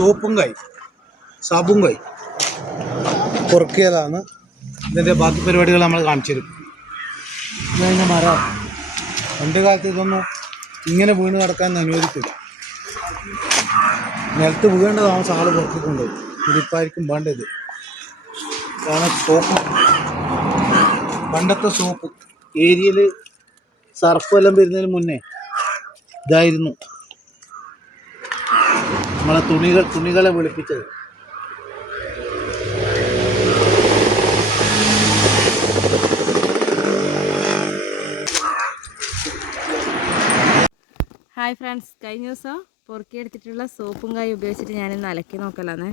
സോപ്പും കായ് സാബും കായ് പൊറുക്കിയതാണ്. ഇതിൻ്റെ ബാക്കി പരിപാടികൾ നമ്മൾ കാണിച്ചു തരും. ഇതതിൻ്റെ മരം. പണ്ട് കാലത്ത് ഇതൊന്നും ഇങ്ങനെ വീണ് കിടക്കാൻ അനുവദിക്കില്ല. നിലത്ത് വീണ്ട താമസം ആൾ പൊറുക്കിക്കൊണ്ടുപോകും. ഇതിപ്പായിരിക്കും വേണ്ടത്. ഇതാണ് സോപ്പ്. പണ്ടത്തെ സോപ്പ് ഏരിയയിൽ സർഫെല്ലാം വരുന്നതിന് മുന്നേ ഇതായിരുന്നു നമ്മളെ തുണികളെ വെളുപ്പിച്ചത്. ഹായ് ഫ്രണ്ട്സ്, കഴിഞ്ഞ ദിവസം പൊറുക്കിയെടുത്തിട്ടുള്ള സോപ്പും കായും ഉപയോഗിച്ചിട്ട് ഞാനിന്ന് അലക്കി നോക്കലാന്ന്.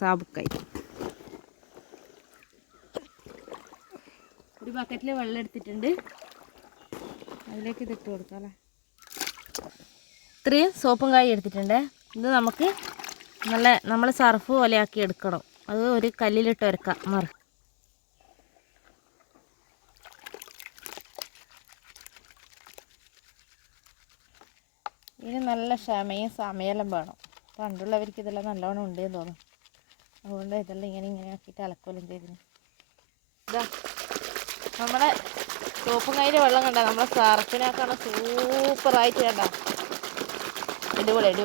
സാബുക്കായ് ഒരു ബക്കറ്റിൽ വെള്ളം എടുത്തിട്ടുണ്ട്. അതിലേക്ക് ഇതിട്ട് കൊടുക്കാം അല്ലേ. ഇത്രയും സോപ്പും കായും എടുത്തിട്ടുണ്ട്. ഇത് നമുക്ക് നമ്മൾ സർഫ് പോലെ ആക്കി എടുക്കണം. അത് ഒരു കല്ലിലിട്ട് ഉരക്കാം. ഇതിന് നല്ല ക്ഷമയും സമയമെല്ലാം വേണം. പണ്ടുള്ളവർക്ക് ഇതെല്ലാം നല്ലോണം ഉണ്ടെന്ന് തോന്നും. അതുകൊണ്ട് ഇതെല്ലാം ഇങ്ങനെ ആക്കിയിട്ട് അലക്കോലും ചെയ്തിന്. ഇതാ നമ്മുടെ സോപ്പും കായിൻ്റെ വെള്ളം കണ്ട നമ്മളെ സർഫിനൊക്കെയാണ് സൂപ്പറായിട്ട് കണ്ട. അടിപൊളി ഇത്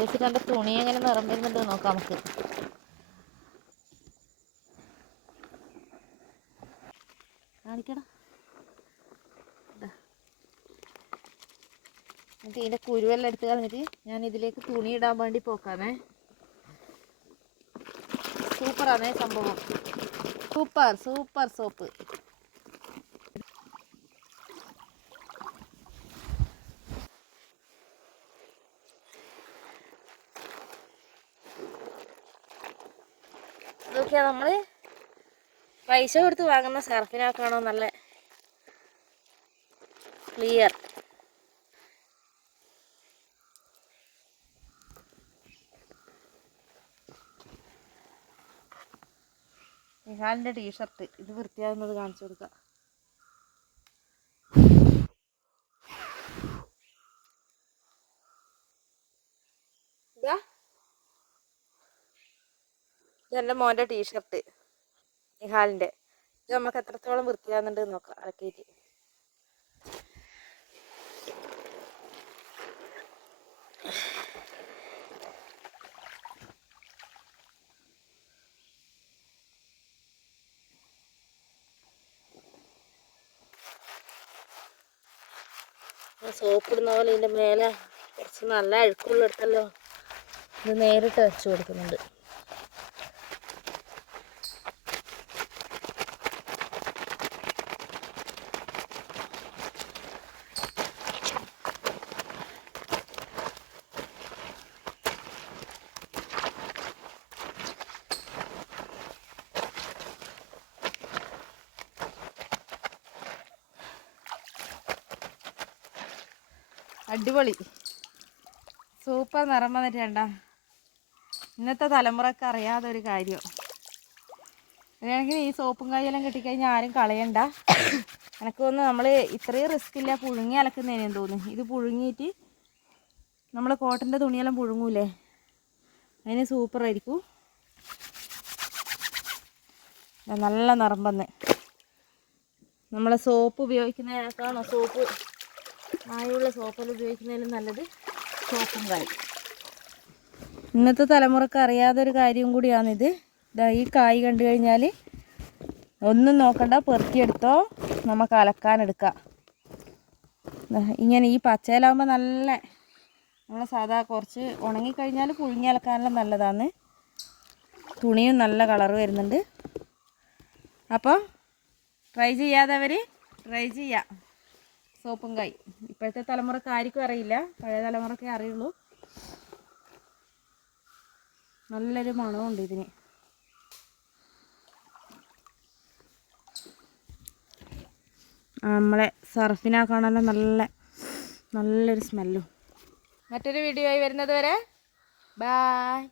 വെച്ചിട്ട് എൻ്റെ തുണി എങ്ങനെ നിറം വരുന്നുണ്ടോ നോക്കാം നമുക്ക്. കാണിക്കണം. നമുക്ക് ഇതിൻ്റെ കുരുവെല്ലാം എടുത്ത് കളഞ്ഞിട്ട് ഞാൻ ഇതിലേക്ക് തുണി ഇടാൻ വേണ്ടി പോക്കാമേ. സൂപ്പറാണേ സംഭവം. Super soap. ഇതൊക്കെയാ നമ്മൾ പൈസ കൊടുത്ത് വാങ്ങുന്ന സർഫിനൊക്കെയാണോ നല്ല ക്ലിയർ. നിഹാലിൻ്റെ ടീഷർട്ട് ഇത് വൃത്തിയാകുന്നത് കാണിച്ചു കൊടുക്കാം. ഇതെൻ്റെ മോൻ്റെ ടീഷർട്ട് നിഹാലിൻ്റെ. ഇത് നമുക്ക് എത്രത്തോളം വൃത്തിയാകുന്നുണ്ട് നോക്കാം അലക്കിയിട്ട്. സോപ്പിടുന്ന പോലെ ഇതിൻ്റെ മേലെ കുറച്ച് നല്ല അഴുക്കുള്ളെടുത്തല്ലോ ഇത് നേരിട്ട് വെച്ച് കൊടുക്കുന്നുണ്ട്. അടിപൊളി സൂപ്പർ നിറം വന്നിട്ട് വേണ്ട. ഇന്നത്തെ തലമുറക്ക് അറിയാതെ ഒരു കാര്യം. അങ്ങനെയാണെങ്കിൽ ഈ സോപ്പും കായെല്ലാം കിട്ടിക്കഴിഞ്ഞാൽ ആരും കളയണ്ട. എനിക്ക് തോന്നുന്നു നമ്മൾ ഇത്രയും റിസ്ക് ഇല്ല പുഴുങ്ങി അലക്കുന്നതിനെന്ന് തോന്നുന്നു. ഇത് പുഴുങ്ങിയിട്ട് നമ്മൾ കോട്ടൻ്റെ തുണിയെല്ലാം പുഴുങ്ങൂലേ, അതിന് സൂപ്പറായിരിക്കും. നല്ല നിറം വന്ന്. നമ്മൾ സോപ്പ് ഉപയോഗിക്കുന്നതിനേക്കാണോ സോപ്പ് മായുള്ള സോപ്പെല്ലാം ഉപയോഗിക്കുന്നതിലും നല്ലത് സോപ്പും കായ്. ഇന്നത്തെ തലമുറക്ക് അറിയാതൊരു കാര്യം കൂടിയാണിത്. ഈ കായ് കണ്ടു കഴിഞ്ഞാൽ ഒന്നും നോക്കണ്ട, പെറുക്കിയെടുത്തോ, നമുക്ക് അലക്കാനെടുക്കാം. ഇങ്ങനെ ഈ പച്ചയിലാകുമ്പോൾ നല്ല നമ്മൾ സാധാ കുറച്ച് ഉണങ്ങിക്കഴിഞ്ഞാൽ പുഴുങ്ങി അലക്കാനെല്ലാം നല്ലതാണ്. തുണിയും നല്ല കളറ് വരുന്നുണ്ട്. അപ്പോൾ ട്രൈ ചെയ്യാത്തവർ ട്രൈ ചെയ്യാം സോപ്പും കായ്. ഇപ്പോഴത്തെ തലമുറക്ക് ആർക്കും അറിയില്ല, പഴയ തലമുറക്കേ അറിയുള്ളൂ. നല്ലൊരു മണമുണ്ട് ഇതിന്. നമ്മളെ സർഫിനാക്കാണല്ലോ നല്ലൊരു സ്മെല്ലും. മറ്റൊരു വീഡിയോ ആയി വരുന്നത് വരെ ബായ്.